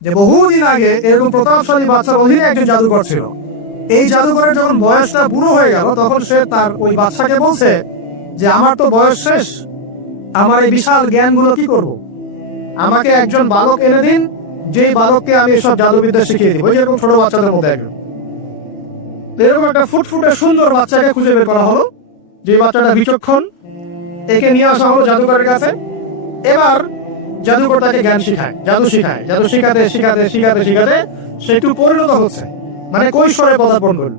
যে বহুদিন আগে এরকম প্রতাপশালী বাচ্চার অধীনে একজন জাদুকর ছিল। এই জাদুকরের যখন বয়সটা বুড়ো হয়ে গেল, তখন সে তার ওই বাচ্চাকে বলছে যে আমার তো বয়স শেষ, আমার এই বিশাল জ্ঞানগুলো কি করব, আমাকে একজন বালক এনে দিন, যেই বালককে আমি এসব জাদুবিদ্যা শিখিয়ে দিব। যেরকম ছোট বাচ্চাদের মধ্যে একজন, এরকম একটা ফুটফুটে সুন্দর বাচ্চাকে খুঁজে বের করা হলো, যে বাচ্চাটা বিচক্ষণ। একে নিয়ে আসা হলো জাদুকরের কাছে। এবার জাদুকর তাকে জ্ঞান শিখায়, জাদু শিখায়, জাদু শিখাতে শিখাতে শিখাতে শিখাতে সে একটু পরিণত হচ্ছে, মানে কৈশোরে পদার্পণ করল।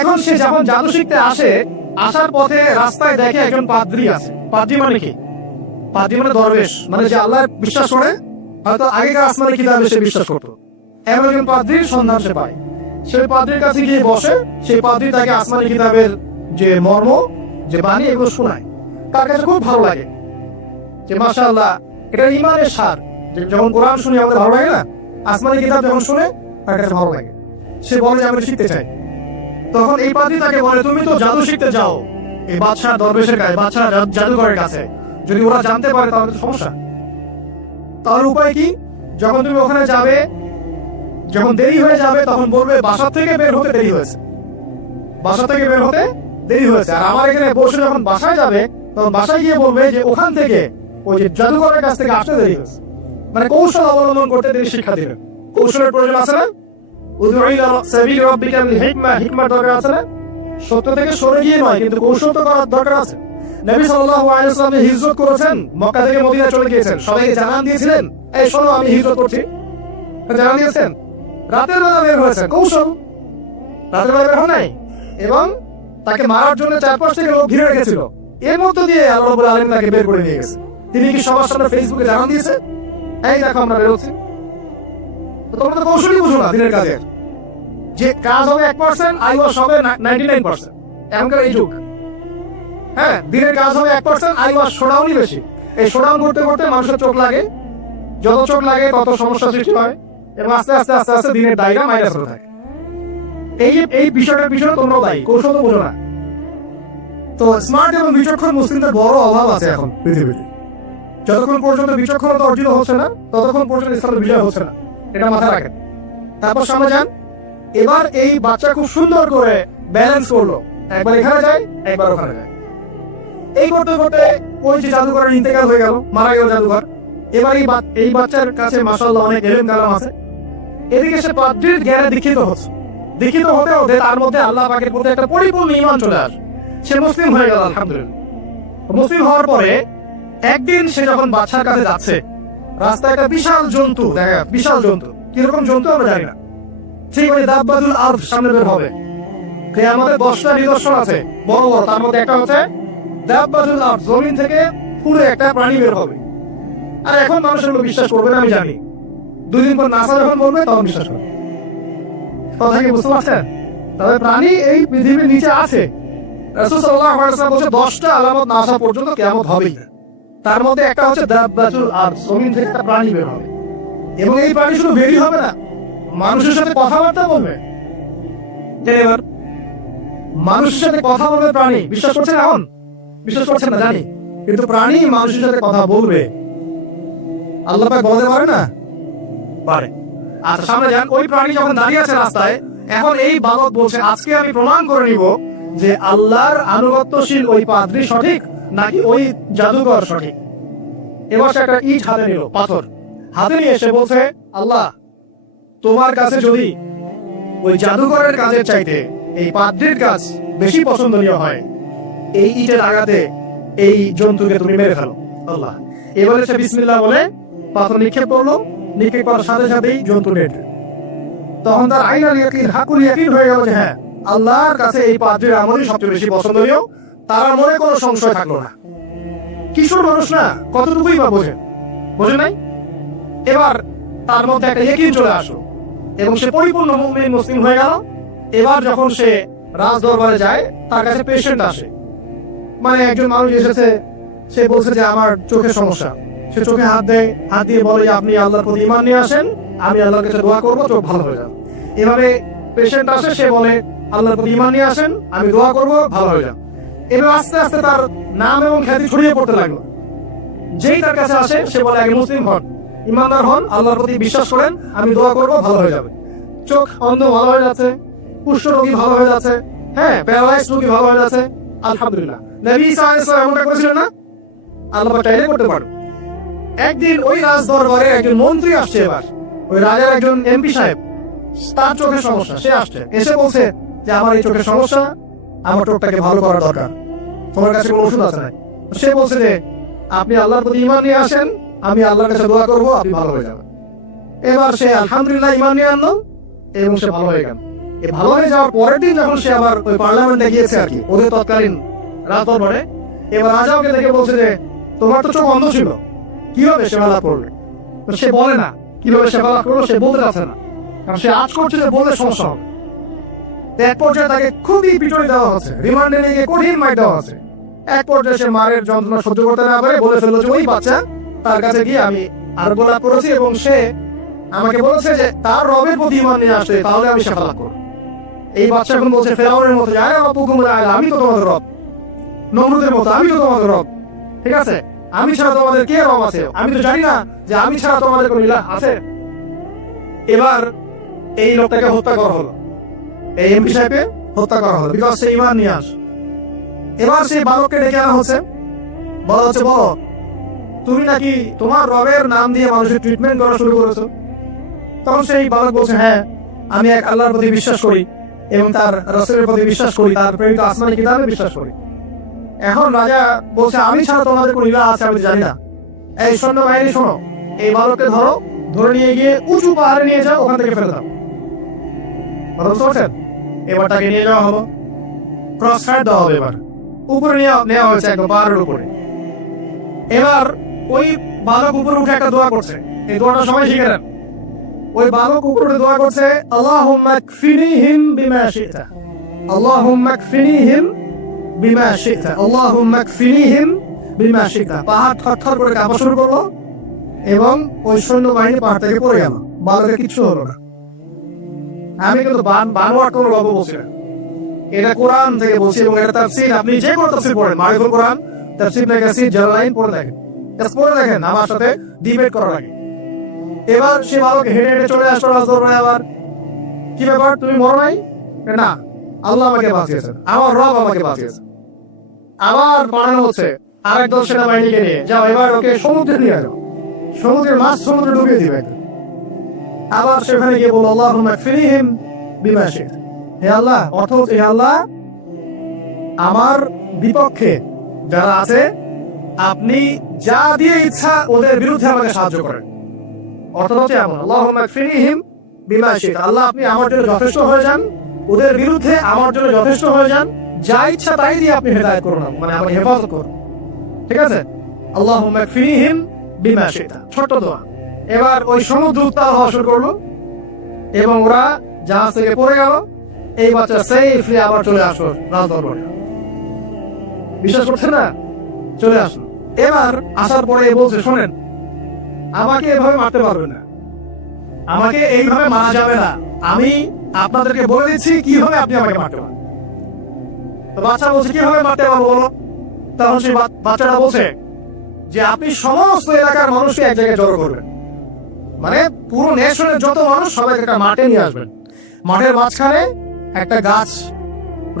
এখন সে যখন জাদু শিখতে আসে, আসার পথে রাস্তায় দেখে একজন পাদ্রী আছে। পাদ্রী মানে কি? পাদ্রী মানে দরবেশ, মানে যে আল্লাহ বিশ্বাস করে, হয়তো আগেকার আসমানি কিতাবে সে বিশ্বাস করতো। এমন একজন পাদ্রীর সন্ধান সে পায়। সেই পাদ্রীর কাছে গিয়ে বসে, সেই পাদ্রী তাকে আসমানি কিতাবের যে মর্ম, যে বাণী, এগুলো শোনায়। তার কাছে খুব ভালো লাগে যে মাশাআল্লাহ, এটা ইমানের সার। যখন কোরআন শুনি আমাদের ভালো লাগে না, আসমানি কিতাব যখন শুনে তার কাছে ভালো লাগে। সে বলে যে আমি শিখতে চাই। তখন এই পাদ্রী তাকে বলে, তুমি তো জাদু শিখতে যাও এই বাদশাহ দরবেশের কাছে, বাদশাহ জাদুঘরের কাছে, যদি ওরা জানতে পারে তাহলে তো সমস্যা। তাহলে উপায় কি? যখন তুমি ওখানে যাবে, যখন দেরি হয়ে যাবে, তখন বলবে বাসা থেকে বের হতে দেরি হয়েছে, বাসা থেকে বের হতে দেরি হয়েছে। আর আমার এখানে বসে যখন বাসায় যাবে, তখন বাসায় গিয়ে বলবে যে ওখান থেকে, ওই যে জাদুঘরের কাছ থেকে আসতে দেরি হয়েছে। মানে কৌশল অবলম্বন করতে তিনি শিক্ষা দিলেন। কৌশলের প্রয়োজন আছে না? হিকমার দরকার আছে না? সত্য থেকে সরে গিয়ে নয়, কিন্তু কৌশল তো করার দরকার আছে। নবী সাল্লাল্লাহু আলাইহি ওয়াসাল্লাম হিজরত করেছেন, মক্কা থেকে মদিনায় চলে গিয়েছেন, সবাইকে জানান দিয়েছিলেন, এই শোনো আমি হিজরত করছি, জানান দিয়েছেন। রাতের বেলা বের হয়েছে, কৌশল, রাতের বেলা বের হয় নাই, এবং তাকে মারার জন্য চারপাশ থেকে লোক ঘিরে রেখেছিল। এর মধ্য দিয়ে আল্লাহ রাব্বুল আলামিন তাকে বের করে নিয়ে গেছে। তিনি কি সবার সামনে ফেসবুকে জানান দিয়েছে, এই দেখো আমরা বেরোচ্ছি? তোমরা তো কৌশলই বুঝো না দিনের কাজের। যে কাজ হবে 1%, আইওয়াস হবে 99%। এখনকার এই যুগ, হ্যাঁ, দিনের কাজ হবে 1%, আইওয়াস শোডাউনই বেশি। এই শোডাউন করতে করতে মানুষের চোখ লাগে, যত চোখ লাগে তত সমস্যা সৃষ্টি হয়, এবং আস্তে আস্তে আস্তে আস্তে দিনের দায়রা মাইনাস হতে থাকে। এই বিষয়টার পিছনে তোমরাও দায়ী, কৌশল তো বোঝো না। তো স্মার্ট এবং বিচক্ষণ মুসলিমদের বড় অভাব আছে এখন পৃথিবীতে। যতক্ষণ পর্যন্ত বিচক্ষণতা অর্জিত হচ্ছে না, ততক্ষণ পর্যন্ত ইসলামের বিজয় হচ্ছে না, এটা মাথায় রাখেন। তারপর সামনে যান। এবার এই বাচ্চা খুব সুন্দর করে ব্যালেন্স করলো, একবার এখানে যায়, একবার ওখানে যায়। এই করতে করতে ওই যে জাদুঘরের ইন্তেকাল হয়ে গেল, মারা গেল জাদুঘর। এবার এই বাচ্চার কাছে মাশাআল্লাহ অনেক এলেম কালাম আছে। এদিকে সে পাদ্রীর জ্ঞানে দীক্ষিত হচ্ছে। দীক্ষিত হতে হতে তার মধ্যে আল্লাহ পাকের প্রতি একটা পরিপূর্ণ ঈমান চলে আসে। সে মুসলিম হয়ে গেল, আলহামদুলিল্লাহ। মুসলিম হওয়ার পরে একদিন সে যখন বাচ্চার কাছে যাচ্ছে, রাস্তায় একটা বিশাল জন্তু দেখা, বিশাল জন্তু, কিরকম জন্তু আমরা জানি না। ঠিক ওই দাব্বাতুল আরদ সামনে বের হবে। কিয়ামতের 10টা নিদর্শন আছে বড় বড়, তার মধ্যে একটা হচ্ছে দাব্বাতুল আরদ, জমিন থেকে পুরো একটা প্রাণী বের হবে। আর এখন মানুষের লোক বিশ্বাস করবে না, আমি জানি। 2 দিন পর নাসা যখন বলবে তখন বিশ্বাস করবে। কথা কি বুঝতে পারছেন? তবে প্রাণী এই পৃথিবীর নিচে আছে। রাসূল সাল্লাল্লাহু আলাইহি ওয়াসাল্লাম বলেছে 10টা আলামত না আসা পর্যন্ত কিয়ামত হবেই না। তার মধ্যে একটা হচ্ছে দাব্বাতুল আরদ, জমিন থেকে একটা প্রাণী বের হবে। এবং এই প্রাণী শুধু বেরই হবে না, মানুষের সাথে কথাবার্তা বলবে। এবার মানুষের সাথে কথা বলবে প্রাণী। বিশ্বাস করছেন? এখন বিশ্বাস করছেন না জানি, কিন্তু প্রাণী মানুষের সাথে কথা বলবে। আল্লাহ পাক বলতে পারে না? পারে। আর সামনে যান, ওই প্রাণী যখন দাঁড়িয়ে আছে রাস্তায়, এখন এই বালক বলছে আজকে আমি প্রমাণ করে নিব যে আল্লাহর আনুগত্যশীল ওই পাদ্রী সঠিক নাকি ওই জাদুঘর সঠিক। এবার সে একটা ইট হাতে নিল, পাথর হাতে নিয়ে এসে বলছে, আল্লাহ তোমার কাছে যদি ওই জাদুঘরের কাজের চাইতে এই পাদ্রীর কাজ বেশি পছন্দনীয় হয়, এই ইটের আঘাতে এই জন্তুকে তুমি মেরে ফেলো আল্লাহ। এবারে সে বিসমিল্লাহ বলে পাথর নিক্ষেপ করলো। নিক্ষেপ করার সাথে সাথেই জন্তু নেট। তখন তার আইনাল ইয়াকিন, হাকুল ইয়াকিন হয়ে গেল যে হ্যাঁ, আল্লাহর কাছে এই পাদ্রীর আমলই সবচেয়ে বেশি পছন্দনীয়। তার মনে কোনো সংশয় থাকলো না। কিশোর মানুষ না, কতটুকুই বা বোঝে নাই। এবার তার মধ্যে একটা ইয়াকিন চলে আসলো এবং সে পরিপূর্ণ মুমিন মুসলিম হয়ে গেল। এবার যখন সে রাজ দরবারে যায়, তার কাছে পেশেন্ট আসে, মানে একজন মানুষ এসেছে, সে বলছে যে আমার চোখের সমস্যা। সে চোখে হাত দেয়, হাত দিয়ে বলে আপনি আল্লাহর প্রতি ঈমান নিয়ে আসেন, আমি আল্লাহর কাছে দোয়া করবো চোখ ভালো হয়ে যাবে। এভাবে পেশেন্ট আসে, সে বলে আল্লাহর প্রতি ঈমান নিয়ে আসেন, আমি দোয়া করবো ভালো হয়ে যাবে। এবার আস্তে আস্তে তার নাম এবং খ্যাতি ছড়িয়ে পড়তে লাগলো। যেই তার কাছে আসে, সে বলে আগে মুসলিম হন, ইমানদার হন, আল্লাহর প্রতি বিশ্বাস করেন, আমি দোয়া করবো ভালো হয়ে যাবে। চোখ অন্ধ ভালো হয়ে যাচ্ছে, কুষ্ঠ রোগী ভালো হয়ে যাচ্ছে, হ্যাঁ প্যারালাইজ রোগী ভালো হয়ে যাচ্ছে, আলহামদুলিল্লাহ। নবী ঈসা আলাইহিস সালাম এমনটা করেছিলেন না? আল্লাহ পাক চাইলে করতে পারেন। একদিন ওই রাজ দরবারে একজন মন্ত্রী আসছে, এবার ওই রাজার একজন এমপি সাহেব, তার চোখের সমস্যা, সে আসছে, এসে বলছে যে আমার এই চোখের সমস্যা, আমার চোখটাকে ভালো করা দরকার, তোমার কাছে কোনো ওষুধ আছে না? সে বলছে যে আপনি আল্লাহর প্রতি ঈমান নিয়ে আসেন, আমি আল্লাহর কাছে দোয়া করবো, আপনি ভালো হয়ে যাবেন। এবার সে আলহামদুলিল্লাহ ঈমান নিয়ে আনলো এবং সে ভালো হয়ে গেল। এই ভালো হয়ে যাওয়ার পরের দিন যখন সে আবার ওই পার্লামেন্টে গিয়েছে আর কি, ওদের তৎকালীন রাজ দরবারে, এবার রাজাকে দেখে বলছে যে তোমার তো চোখ অন্ধ ছিল, কিভাবে সেবা লাভ করলে? সে বলে না কিভাবে সেবা লাভ করলো, সে বলতে পারছে না, কারণ সে আজ করছে যে বললে সমস্যা হবে। এক পর্যায়ে তাকে খুবই পিটুনি দেওয়া হচ্ছে, রিমান্ডে নিয়ে গিয়ে কঠিন মাইর দেওয়া হচ্ছে। এক পর্যায়ে সে মারের যন্ত্রণা সহ্য করতে না পারে বলে ফেললো যে ওই বাচ্চা, তার কাছে গিয়ে আমি আরোগ্য লাভ করেছি এবং সে আমাকে বলেছে যে তার রবের প্রতি ঈমান নিয়ে আসতে, তাহলে আমি সেবা লাভ করবো। এই বাচ্চা এখন বলছে ফেরাউনের মতো, আমি তো তোমাদের রব, নমরুদের মতো আমি তো তোমাদের রব, ঠিক আছে, আমি ছাড়া তোমাদের কে রব আছে? আমি তো জানি না যে আমি ছাড়া তোমাদের কোন ইলাহ আছে। এবার এই লোকটাকে হত্যা করা হলো, এই এমপি সাহেবকে হত্যা করা হলো, বিকজ সে ঈমান নিয়ে আসে। এবার সেই বালককে ডেকে আনা হচ্ছে, বলা হচ্ছে বলো তুমি নাকি তোমার রবের নাম দিয়ে মানুষের ট্রিটমেন্ট করা শুরু করেছো? তখন সেই বালক বলছে হ্যাঁ, আমি এক আল্লাহর প্রতি বিশ্বাস করি এবং তার রাসূলের প্রতি বিশ্বাস করি, তার প্রেরিত আসমানি কিতাবে বিশ্বাস করি। এখন রাজা বলছে আমি ছাড়া তোমাদের কোন ইলাহ আছে আমি জানি না। এই সৈন্যবাহিনী শোনো, এই বালককে ধরো, ধরে নিয়ে গিয়ে উঁচু পাহাড়ে নিয়ে যাও, ওখান থেকে ফেলে দাও। এবার তাকে নিয়ে যাওয়া হলো, ক্রস ফায়ার দেওয়া হবে, এবার উপরে নেওয়া হয়েছে একদম পাহাড়ের উপরে। এবার ওই বালক উপরে উঠে একটা দোয়া করছে, এই দোয়াটা সবাই শিখে নেন। ওই বালক উপরে দোয়া করছে আল্লাহুম্মা কফিনিহিম বিমা শি'তা, আল্লাহুম্মা কফিনিহিম বিমা শি'তা, আল্লাহুম্মা কফিনিহিম বিমা শি'তা। পাহাড় থরথর করে কাঁপা শুরু করলো এবং ওই সৈন্যবাহিনী পাহাড় থেকে পড়ে গেল, বালকের কিছু হলো না। আমি কিন্তু বানোয়াট কোনো গল্প বলছি না, এটা কোরআন থেকে বলছি এবং এটা তাফসীর, আপনি যে কোনো তাফসীর পড়েন, মারিফুল কোরআন, তাফসীর ইবনে কাসির, জালালাইন পড়ে দেখেন, পড়ে দেখেন, আমার সাথে ডিবেট করার আগে। এবার সে বালক হেঁটে হেঁটে চলে আসলো রাজদরবারে। আবার কি ব্যাপার, তুমি মরো নাই? না, আল্লাহ আমাকে বাঁচিয়েছেন, আমার রব আমাকে বাঁচিয়েছেন। আবার পাঠানো হচ্ছে আরেক দল সেনাবাহিনীকে নিয়ে, যাও এবার ওকে সমুদ্রে নিয়ে যাও, সমুদ্রের মাছ সমুদ্রে ডুবিয়ে দিবে। আবার সেখানে গিয়ে বলল আল্লাহুম্মা কফিনিহিম বিমা শি'তা, হে আল্লাহ, অর্থাৎ হে আল্লাহ আমার বিপক্ষে যারা আছে আপনি যা দিয়ে ইচ্ছা ওদের বিরুদ্ধে আমাকে সাহায্য করেন। অর্থাৎ হচ্ছে এমন, আল্লাহুম্মা কফিনিহিম বিমা শি'তা, আল্লাহ আপনি আমার জন্য যথেষ্ট হয়ে যান, ওদের বিরুদ্ধে আমার জন্য যথেষ্ট হয়ে যান, যা ইচ্ছা তাই দিয়ে আপনি হেদায়েত করুন, মানে আমাকে হেফাজত করুন, ঠিক আছে? আল্লাহুম্মা কফিনিহিম বিমা শি'তা, ছোট দোয়া। এবার ওই সমুদ্র উত্তাল হওয়া শুরু করলো এবং ওরা জাহাজ থেকে পড়ে গেল। এই বাচ্চা সেফলি আবার চলে আসলো রাজদরবারে, বিশ্বাস করছে না, চলে আসলো। এবার আসার পরে বলছে শোনেন, আমাকে এভাবে মারতে পারবে না, আমাকে এইভাবে মারা যাবে না, আমি আপনাদেরকে বলে দিচ্ছি কিভাবে আপনি আমাকে মারতে পারবেন। তো বাচ্চা বলছে কিভাবে মারতে পারবো বলো? তখন সেই বাচ্চাটা বলছে যে আপনি সমস্ত এলাকার মানুষকে এক জায়গায় জড়ো করবেন, মানে পুরো নেশনের যত মানুষ সবাইকে একটা মাঠে নিয়ে আসবেন, মাঠের মাঝখানে একটা গাছ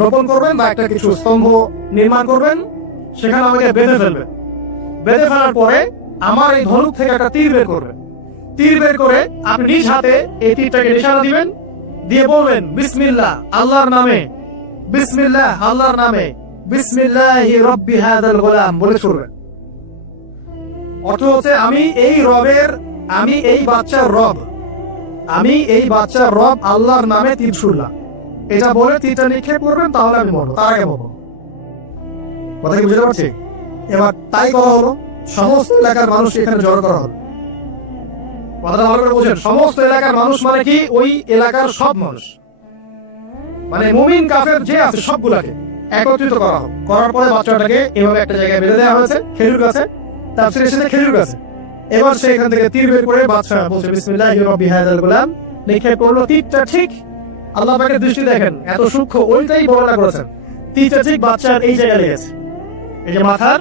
রোপণ করবেন বা একটা কিছু স্তম্ভ নির্মাণ করবেন, সেখানে আমাকে বেঁধে ফেলবেন। বেঁধে ফেলার পরে আমার এই ধনুক থেকে একটা তীর বের করবেন, তীর বের করে আপনি নিজ হাতে এই তীরটাকে নিশানা দিবেন, দিয়ে বলবেন বিসমিল্লাহ আল্লাহর নামে, বিসমিল্লাহ আল্লাহর নামে, বিসমিল্লাহি রাব্বি হাযাল গোলাম বলে ছুড়বেন। অর্থ হচ্ছে আমি এই রবের, আমি এই বাচ্চার রব, আমি এই বাচ্চার রব আল্লাহর নামে তীর ছুড়লাম, এটা বলে তীরটা নিক্ষেপ করবেন, তাহলে আমি মরবো, তার আগে মরবো। কথা কি বুঝতে পারছি? এবার তাই করা হলো, সমস্ত এলাকার মানুষ এখানে জড়ো করা হলো। কথাটা ভালো করে বোঝেন, সমস্ত এলাকার মানুষ মানে কি ওই এলাকার সব মানুষ, মানে মুমিন কাফের যে আছে সবগুলাকে একত্রিত করা হলো। করার পরে বাচ্চাটাকে এভাবে একটা জায়গায় বেঁধে দেওয়া হয়েছে, খেজুর গাছে, তাফসীরে এসেছে খেজুর গাছে। এবার সে এখান থেকে তীর বের করে বাচ্চা বলছে বিসমিল্লাহি রাব্বি হাযাল গোলাম, নিক্ষেপ করলো। তীরটা ঠিক, আল্লাহ পাকের দৃষ্টি দেখেন এত সূক্ষ্ম, ওইটাই বর্ণনা করেছেন, তীরটা ঠিক বাচ্চার এই জায়গায় লেগেছে, এই যে মাথার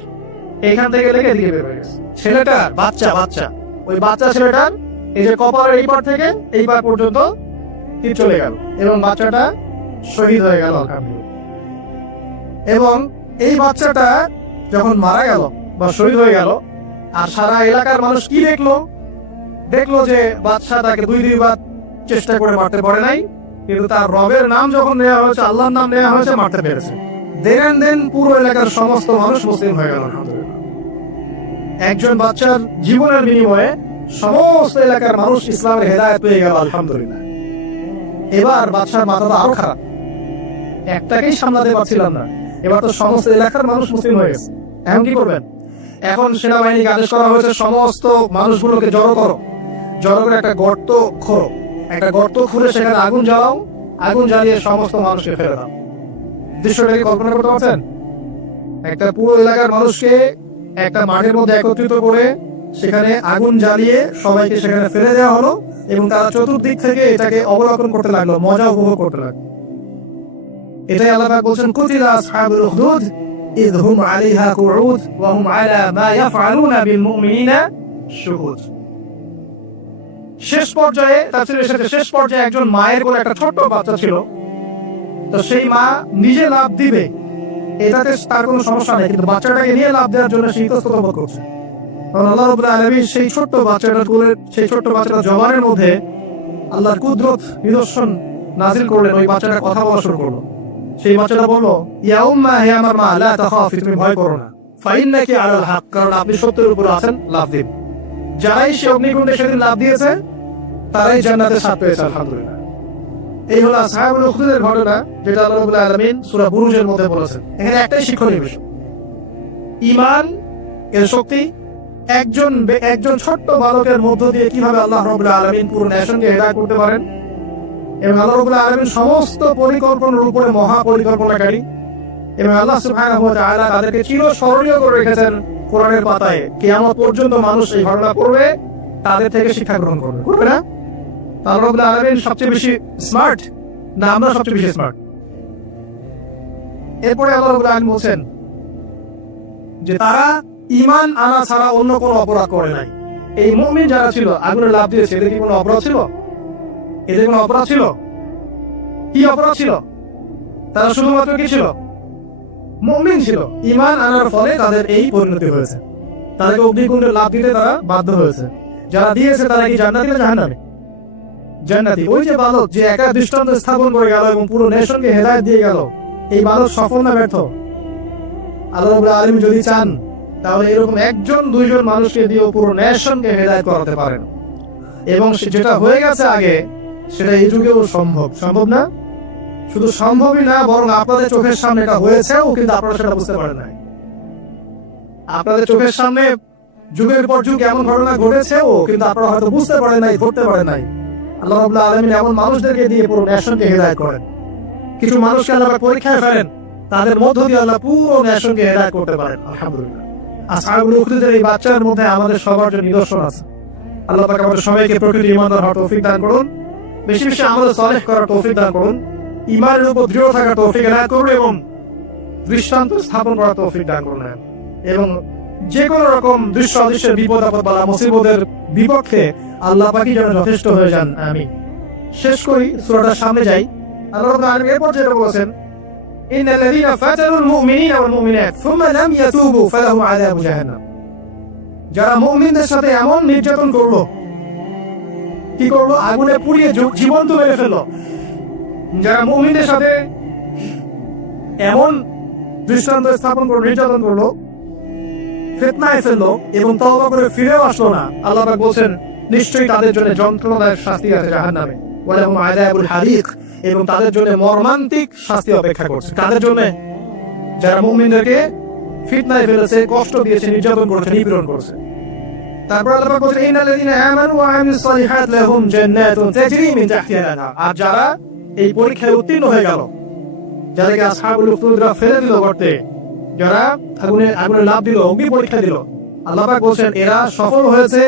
এইখান থেকে লেগে এদিকে বের হয়ে গেছে। ছেলেটা বাচ্চা ওই বাচ্চা ছেলেটার এই যে কপালের এই পার থেকে এই পার পর্যন্ত তীর চলে গেল এবং বাচ্চাটা শহীদ হয়ে গেল। এবং এই বাচ্চাটা যখন মারা গেল বা শহীদ হয়ে গেল, আর সারা এলাকার মানুষ কি দেখলো যে বাদশা তাকে দুইবার চেষ্টা করে মারতে পারে নাই, কিন্তু তার রবের নাম যখন নেওয়া হয়েছে, আল্লাহর নাম নেওয়া হয়েছে, মারতে পেরেছে। দেন পুরো এলাকার সমস্ত মানুষ মুসলিম হয়ে গেল। একজন বাচ্চার জীবনের বিনিময়ে সমস্ত এলাকার মানুষ ইসলামের হেদায়েত পেয়ে গেল, আলহামদুলিল্লাহ। এবার বাদশার মাথা আরো খারাপ, একটাকেই সামলাতে পারছিলাম না, এবার তো সমস্ত এলাকার মানুষ মুসলিম হয়ে গেছে। এখন কি করবেন? এখন সেনাবাহিনীকে আদেশ করা হয়েছে সমস্ত মানুষগুলোকে জড়ো করে একটা গর্ত খোঁড়ো, একটা গর্ত খুঁড়ে সেখানে আগুন জ্বালাও, আগুন জ্বালিয়ে সমস্ত মানুষকে ফেলে দাও। দৃশ্যটাকে কল্পনা করতে পারছেন? একটা পুরো এলাকার মানুষকে একটা মাঠের মধ্যে একত্রিত করে সেখানে আগুন জ্বালিয়ে সবাইকে সেখানে ফেলে দেওয়া হলো এবং তারা চতুর্দিক থেকে এটাকে অবলোকন করতে লাগলো, মজা উপভোগ করতে লাগলো। এটাই আল্লাহ পাক বলছেন, কুতিলা আসহাবুল উখদুদ ইয হুম আলাইহা কুউদ ওয়া হুম আলা মা ইয়াফআলুনা বিল মুমিনিনা শুহুদ। শেষ পর্যায়ে একজন মায়ের কোলে একটা ছোট্ট বাচ্চা ছিল। তো সেই মা নিজে লাভ দিবে এটাতে তার কোনো সমস্যা নেই, কিন্তু বাচ্চাটাকে নিয়ে লাভ দেওয়ার জন্য সে ইতস্তত বোধ করছে। আল্লাহ রাব্বুল আলামিন সেই ছোট্ট বাচ্চাটার জবানের মধ্যে আল্লাহর কুদরত নিদর্শন নাজিল করলেন। ওই বাচ্চাটা কথা বলা শুরু করলো। সেই বাচ্চাটা বলল, ইয়া উম্মা, হে আমার মা, লা তাখাফি, তুমি ভয় করো না, ফাইন্নাকি আলাল হক, কারণ আপনি সত্যের উপর আছেন, লাভ দিন। যারাই সে অগ্নিকুণ্ডে সেদিন লাভ দিয়েছে তারাই জান্নাতের স্বাদ পেয়েছে, আলহামদুলিল্লাহ। এই হলো আসহাবুল উখদুদের ঘটনা, যেটা আল্লাহ রাব্বুল আলামিন সূরা বুরুজের মধ্যে বলেছেন। এখানে একটাই শিক্ষণীয় বিষয়, ঈমান এর শক্তি একজন ছোট্ট বালকের মধ্য দিয়ে কিভাবে আল্লাহ রাব্বুল আলামিন পুরো নেশনকে হেদায়েত করতে পারেন, এবং আল্লাহ রাব্বুল আলামিন সমস্ত পরিকল্পনার উপরে মহা পরিকল্পনাকারী, এবং আল্লাহ সুবহানাহু ওয়া তাআলা তাদেরকে চিরস্মরণীয় করে রেখেছেন কোরআনের পাতায়। কিয়ামত পর্যন্ত মানুষ এই ঘটনা করবে, তাদের থেকে শিক্ষা গ্রহণ করবে না? আল্লাহ রাব্বুল আলামিন সবচেয়ে বেশি স্মার্ট না আমরা সবচেয়ে বেশি স্মার্ট? এরপরে আল্লাহ রাব্বুল আলামিন বলছেন যে তারা ঈমান আনা ছাড়া অন্য কোনো অপরাধ করে নাই। এই মুমিন যারা ছিল, আগুনে লাফ দিয়েছে, এদের কি কোনো অপরাধ ছিল? এদের কোনো অপরাধ ছিল? কি অপরাধ ছিল? তারা শুধুমাত্র কি ছিল? মুমিন ছিল। ঈমান আনার ফলে তাদের এই পরিণতি হয়েছে, তাদেরকে অগ্নিকুণ্ডে লাফ দিতে তারা বাধ্য হয়েছে। যারা দিয়েছে তারা কি জান্নাতি না জাহান্নামী? জান্নাতি। ওই যে বালক যে একা দৃষ্টান্ত স্থাপন করে গেল এবং পুরো নেশনকে হেদায়েত দিয়ে গেল, এই বালক সফল না ব্যর্থ? আল্লাহ রাব্বুল আলামিন যদি চান তাহলে এরকম একজন দুইজন মানুষকে দিয়েও পুরো নেশনকে হেদায়েত করাতে পারেন, এবং যেটা হয়ে গেছে আগে সেটা এই যুগেও সম্ভব না? শুধু সম্ভবই না, বরং আপনাদের চোখের সামনে এটা হয়েছেও, কিন্তু আপনারা সেটা বুঝতে পারেন নাই। আপনাদের চোখের সামনে যুগের পর যুগ এমন ঘটনা ঘটেছেও, কিন্তু আপনারা হয়তো বুঝতে পারেন নাই, ধরতে পারেন নাই। আল্লাহ রাব্বুল আলামিন এমন মানুষদেরকে দিয়ে পুরো নেশনকে হেদায়েত করেন। কিছু মানুষকে আল্লাহ পরীক্ষায় ফেলেন, তাদের মধ্য দিয়ে আল্লাহ পুরো নেশনকে হেদায়েত করতে পারেন, আলহামদুলিল্লাহ। আসহাবুল উখদুদের এই বাচ্চার মধ্যে আমাদের সবার জন্য নিদর্শন আছে। আল্লাহ পাক আমাদের সবাইকে প্রকৃত ঈমানদার হওয়ার তৌফিক দান করুন, বেশি বেশি আমল সালেহ করার তৌফিক দান করুন, ঈমানের উপর দৃঢ় থাকার তৌফিক এনায়েত করুন, এবং দৃষ্টান্ত স্থাপন করার তৌফিক দান করুন, এবং যে কোনো রকম দৃশ্য অদৃশ্যের বিপদ আপদ বা মুসিবতের বিপক্ষে আল্লাহ পাকই যেন যথেষ্ট হয়ে যান। আমি শেষ করি, সূরাটার সামনে যাই। আল্লাহ রাব্বুল আলামিন এরপর যেটা বলেছেন, ইন্নাল্লাযীনা ফাতানুল মুমিনিনা ওয়াল মুমিনাত সুম্মা লাম ইয়াতুবু ফালাহুম আযাবু জাহান্নাম। যারা মুমিনদের সাথে এমন নির্যাতন করলো, কি করলো? আগুনে পুড়িয়ে জীবন্ত মেরে ফেললো। যারা মুমিনদের সাথে এমন দৃষ্টান্ত স্থাপন করলো, নির্যাতন করলো, ফিতনায় ফেললো এবং তওবা করে ফিরেও আসলো না, আল্লাহ পাক বলছেন নিশ্চয়ই তাদের জন্য যন্ত্রণাদায়ক শাস্তি আছে জাহান্নামে, ওয়ালাহুম আযাবুল হারিক, এবং তাদের জন্য মর্মান্তিক শাস্তি অপেক্ষা করছে। তাদের জন্য যারা মুমিনদেরকে ফিতনায় ফেলেছে, কষ্ট দিয়েছে, নির্যাতন করেছে, নিপীড়ন করেছে। তারপর আল্লাহ পাক বলছেন ইন্নাল্লাযীনা আমানু ওয়া আমিলুস সালিহাত লাহুম জান্নাতুন তাজরি মিন তাহতিহা আল-আনহার। আর যারা এই পরীক্ষায় উত্তীর্ণ হয়ে গেল, যাদেরকে আসহাবুল উখদুদরা ফেলে দিল গর্তে, যারা আগুনে লাফ দিল, অগ্নি পরীক্ষা দিল, আল্লাহ পাক বলছেন এরা সফল হয়েছে,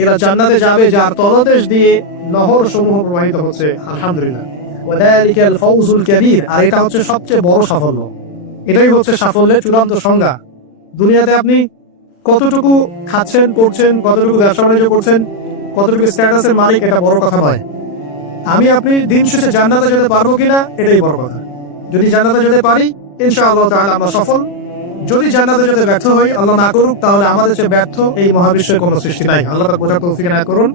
এরা জান্নাতে যাবে যার তলদেশ দিয়ে নহর সমূহ প্রবাহিত হচ্ছে, আলহামদুলিল্লাহ। ওয়াদালিকাল ফাউজুল কাবীর। আর এটা হচ্ছে সবচেয়ে বড় সাফল্য, এটাই হচ্ছে সাফল্যের চূড়ান্ত সংজ্ঞা। দুনিয়াতে আপনি কতটুকু খাচ্ছেন করছেন, কতটুকু ব্যবসা বাণিজ্য করছেন, কতটুকু স্ট্যাটাসের মালিক, এটা বড় কথা নয়। আমি আপনি দিন শেষে জান্নাতে যেতে পারবো কিনা এটাই বড় কথা। যদি জান্নাতে যেতে পারি ইনশাআল্লাহ তাআলা আমরা সফল। যদি জান্নাতে যেতে ব্যর্থ হই, আল্লাহ না করুক, তাহলে আমাদের চেয়ে ব্যর্থ এই মহাবিশ্বের কোনো সৃষ্টি নাই। আল্লাহ পাক বোঝার তৌফিক না করুন,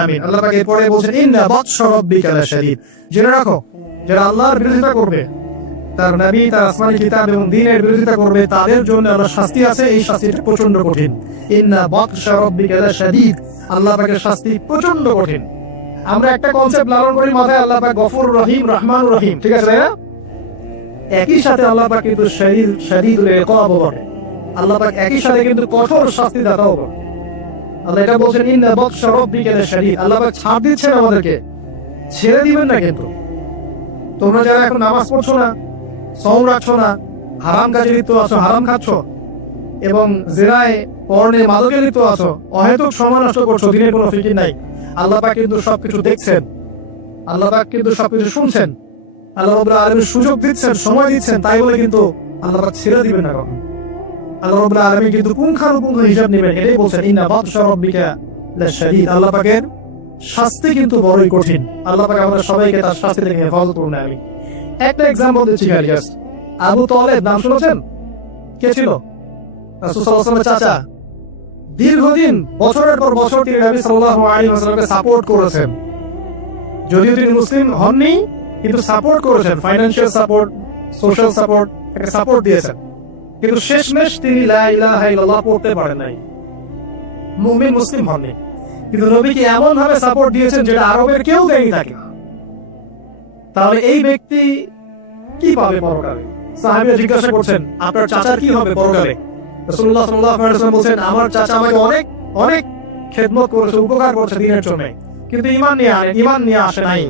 আমিন। আল্লাহ পাক এরপরে বলছেন ইন্না বাতশা রাব্বিকা লাশাদীদ। জেনে রাখো, যারা আল্লাহর বিরোধিতা করবে, তার নবী, তার আসমানি কিতাব এবং দ্বীনের বিরোধিতা করবে, তাদের জন্য আল্লাহর শাস্তি আছে। এই শাস্তিটা প্রচন্ড কঠিন। ইন্না বাতশা রাব্বিকা লাশাদীদ, আল্লাহ পাকের শাস্তি প্রচন্ড কঠিন। আমরা একটা কনসেপ্ট লালন করি মাথায়, আল্লাহ পাক গফুর রহিম, রহমানুর রহিম, ঠিক আছে না? একই সাথে আল্লাহ পাক কিন্তু শাদীদুল ইকাব বলে। আল্লাহ পাক একই সাথে কিন্তু কঠোর শাস্তি দাতাও বলে। আল্লাহ এটা বলছেন ইন্না বাতশা রাব্বিকা লাশাদীদ। আল্লাহ পাক ছাড় দিচ্ছেন আমাদেরকে, ছেড়ে দিবেন না। কিন্তু তোমরা যারা এখন নামাজ পড়ছো না, সওম রাখছো না, হারাম কাজে লিপ্ত আছো, হারাম খাচ্ছ, এবং জিনায়, পর্নে, মাদকে লিপ্ত আছো, অহেতুক সময় নষ্ট করছো, দিনের কোনো ফিকির নাই, আল্লাহ পাক কিন্তু সবকিছু দেখছেন, আল্লাহ পাক কিন্তু সবকিছু শুনছেন, আল্লাহ রাব্বুল আলামিন সুযোগ দিচ্ছেন, সময় দিচ্ছেন। তাই বলে কিন্তু আল্লাহ পাক ছেড়ে দিবেন না কখনো। আল্লাহ রাব্বুল আলামিন কিন্তু পুঙ্খানুপুঙ্খ হিসাব নেবেন। এটাই বলছেন ইন্না বাতশা রাব্বিকা লাশাদীদ। আল্লাহ পাকের শাস্তি কিন্তু বড়ই কঠিন। আল্লাহ পাক আমাদের সবাইকে তার শাস্তি থেকে হেফাজত করুন, আমিন। একটা এক্সাম্পল দিচ্ছি খালি জাস্ট। আবু তালেব নাম শুনেছেন? কে ছিল? রাসূল সাল্লাল্লাহু আলাইহি ওয়াসাল্লামের চাচা। দীর্ঘদিন, বছরের পর বছর তিনি নবী সাল্লাল্লাহু আলাইহি ওয়াসাল্লামকে সাপোর্ট করেছেন। যদিও তিনি মুসলিম হননি, কিন্তু সাপোর্ট করেছেন, ফাইন্যান্সিয়াল সাপোর্ট, সোশ্যাল সাপোর্ট, একটা সাপোর্ট দিয়েছেন। কিন্তু শেষমেশ তিনি লা ইলাহা ইল্লাল্লাহ পড়তে পারেন নাই, মুমিন মুসলিম হননি। কিন্তু নবীকে এমন ভাবে সাপোর্ট দিয়েছেন যেটা আরবের কেউ দেয়নি তাকে। তাহলে এই ব্যক্তি কি পাবে পরকালে? সাহাবীরা জিজ্ঞাসা করছেন, আপনার চাচার কি হবে পরকালে? রাসূলুল্লাহ সাল্লাল্লাহু আলাইহি ওয়াসাল্লাম বলেন, আমার চাচা আমাকে অনেক অনেক খেদমত করেছে, উপকার করেছে দিনের জন্য, কিন্তু ঈমান নিয়ে আসে নাই।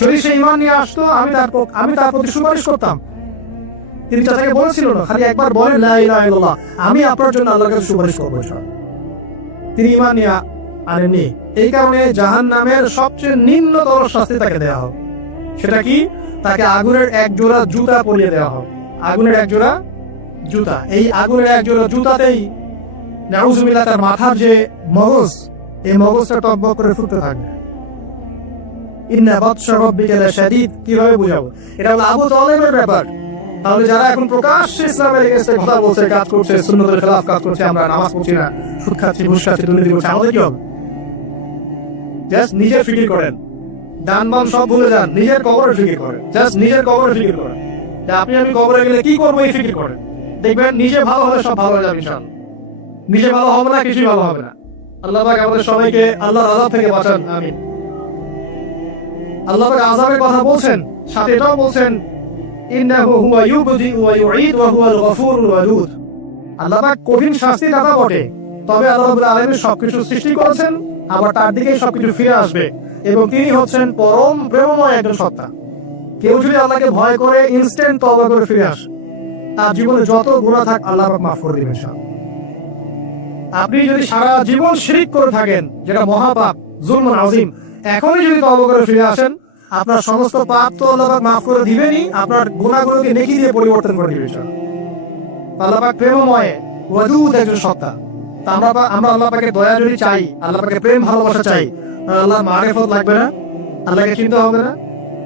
যদি সে ঈমান নিয়ে আসতো, আমি তার প্রতি সুপারিশ করতাম। তিনি চাচাকে বলেছিল না, খালি একবার বলেন লা ইলাহা ইল্লাল্লাহ, আমি আপনার জন্য আল্লাহর কাছে সুপারিশ করবো। তিনি ঈমান নিয়ে আনেননি। এই কারণে জাহান্নামের সবচেয়ে নিম্নতর শাস্তি তাকে দেওয়া হবে। সেটা কি? তাকে আগুনের এক জোড়া জুতা পরিয়ে দেওয়া হবে। আগুনের এক জোড়া জুতা। এই আগুনের এক জোড়া জুতাতেই নাউজুবিল্লাহ তার মাথার যে মগজ, এই মগজটা টকবক করে ফুটতে থাকবে। ইন্না বাতশা রাব্বিকা লাশাদীদ কিভাবে বুঝাবো? এটা হলো আবু তালেবের ব্যাপার। তাহলে যারা এখন প্রকাশ্যে ইসলামের এগেইনস্টে কথা বলছে, কাজ করছে, সুন্নতের খেলাফ কাজ করছে, আমরা নামাজ পড়ছি না, সুদ খাচ্ছি, ঘুষ খাচ্ছি, দুর্নীতি করছি, আমাদের কি হবে? জাস্ট নিজের ফিকির করেন, দান বাম সব ভুলে যান, নিজের কবরের ফিকির করেন। জাস্ট নিজের কবরের ফিকির করেন যে আপনি আমি কবরে গেলে কি করবো, এই ফিকির করেন। দেখবেন নিজে ভালো হলে সব ভালো হয়ে যাবে ইনশাআল্লাহ। নিজে ভালো হবে না, কিছুই ভালো হবে না। আল্লাহ পাক আমাদের সবাইকে আল্লাহর আযাব থেকে বাঁচান, আমিন। আল্লাহ পাক আযাবের কথা বলছেন, সাথে এটাও বলছেন ইন্নাহু হুয়া ইউবদিউ ওয়া ইউঈদ ওয়া হুয়াল গফুরুল ওয়াদুদ। আল্লাহ পাক কঠিন শাস্তি দাতা বটে, তবে আল্লাহ রাব্বুল আলামিন সবকিছু সৃষ্টি করেছেন, আবার তার দিকেই সবকিছু ফিরে আসবে, এবং তিনি হচ্ছেন পরম প্রেমময় একজন সত্তা। কেউ যদি আল্লাহকে ভয় করে ইনস্ট্যান্ট তওবা করে ফিরে আসে, তার জীবনে যত গুনাহ থাক আল্লাহ পাক মাফ করে দিবেন ইনশাআল্লাহ। আপনি যদি সারা জীবন শিরক করে থাকেন, যেটা মহাপাপ, জুলমুন আযীম, এখনই যদি তওবা করে ফিরে আসেন, আপনার সমস্ত পাপ তো আল্লাহ পাক মাফ করে দিবেনই, আপনার গুনাহগুলোকে নেকি দিয়ে পরিবর্তন করে দিবেন ইনশাআল্লাহ। আল্লাহ পাক প্রেমময়, ওয়াদুদ একজন সত্তা। তা আমরা আল্লাহ পাকের দয়া যদি চাই, আল্লাহ পাকের প্রেম ভালোবাসা চাই, আল্লাহর মারিফত লাগবে না, আল্লাহকে চিনতে হবে না,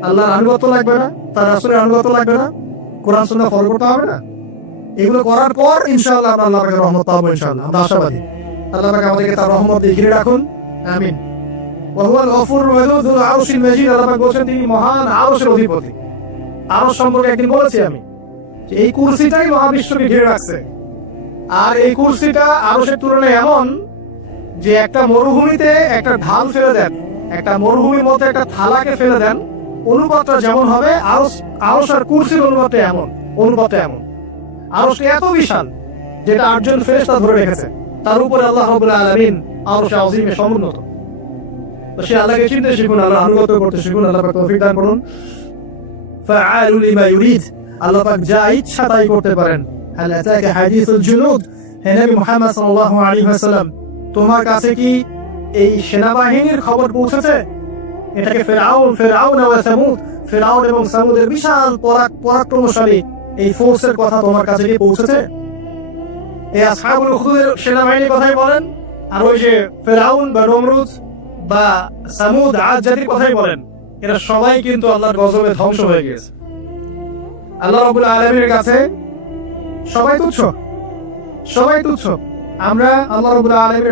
আল্লাহর আনুগত্য লাগবে না, তার রাসূলের আনুগত্য লাগবে না, কোরআন সুন্নাহ ফলো করতে হবে না। এগুলো করার পর ইনশাআল্লাহ আমরা আল্লাহ পাকের রহমত পাবো ইনশাআল্লাহ। আমরা আশাবাদী। আল্লাহ পাক আমাদেরকে তার রহমত দিয়ে ঘিরে রাখুন, আমিন। ওয়া হুয়াল গফুরুল ওয়াদুদ যুল আরশিল মাজিদ। আল্লাহ পাক বলেন তিনি মহান আরশের অধিপতি। আরশ সম্পর্কে একদিন বলেছি আমি যে এই কুরসিটাই মহাবিশ্বকে ঘিরে রাখছে। আর এই কুরসিটা আরশের তুলনায় এমন যে একটা মরুভূমিতে একটা ঢাল ফেলে দেন, একটা মরুভূমির মধ্যে একটা থালাকে ফেলে দেন, অনুপাতটা যেমন হবে, আরশ আর কুরসির অনুপাতটা এমন। আরশটা এত বিশাল যেটা 8 জন ফেরেশতা ধরে রেখেছে। তার উপরে আল্লাহ রাব্বুল আলামিন আরশে আযীমে সমুন্নত। তো সে আল্লাহকে চিনতে শিখুন, আল্লাহ আনুগত্য করতে শিখুন। আল্লাহ পাক তৌফিক দান করুন। ফাআলু লিমা ইউরিদ। আল্লাহ পাক যা ইচ্ছা তাই করতে পারেন। হাল আতাকা হাদিসুল জুনুদ। হে নবী মুহাম্মদ সাল্লাল্লাহু আলাইহি ওয়াসাল্লাম, তোমার কাছে কি এই সেনাবাহিনীর খবর পৌঁছেছে? এটাকে ফিরআউন এবং সামুদের বিশাল পরাক্রমশালী এই ফোর্সের কথা তোমার কাছে কি পৌঁছেছে? এই আসহাবুল উখদুদের সেনাবাহিনীর কথাই বলেন, আর ওই যে ফিরআউন বা নমরুদ বা সামুদ আদ জাতির কথাই বলেন, এরা সবাই কিন্তু আল্লাহর গজবে ধ্বংস হয়ে গিয়েছে। আল্লাহ রাব্বুল আলামিনের কাছে সবাই তুচ্ছ, সবাই তুচ্ছ। আমরা আল্লাহ রাব্বুল আলামিনের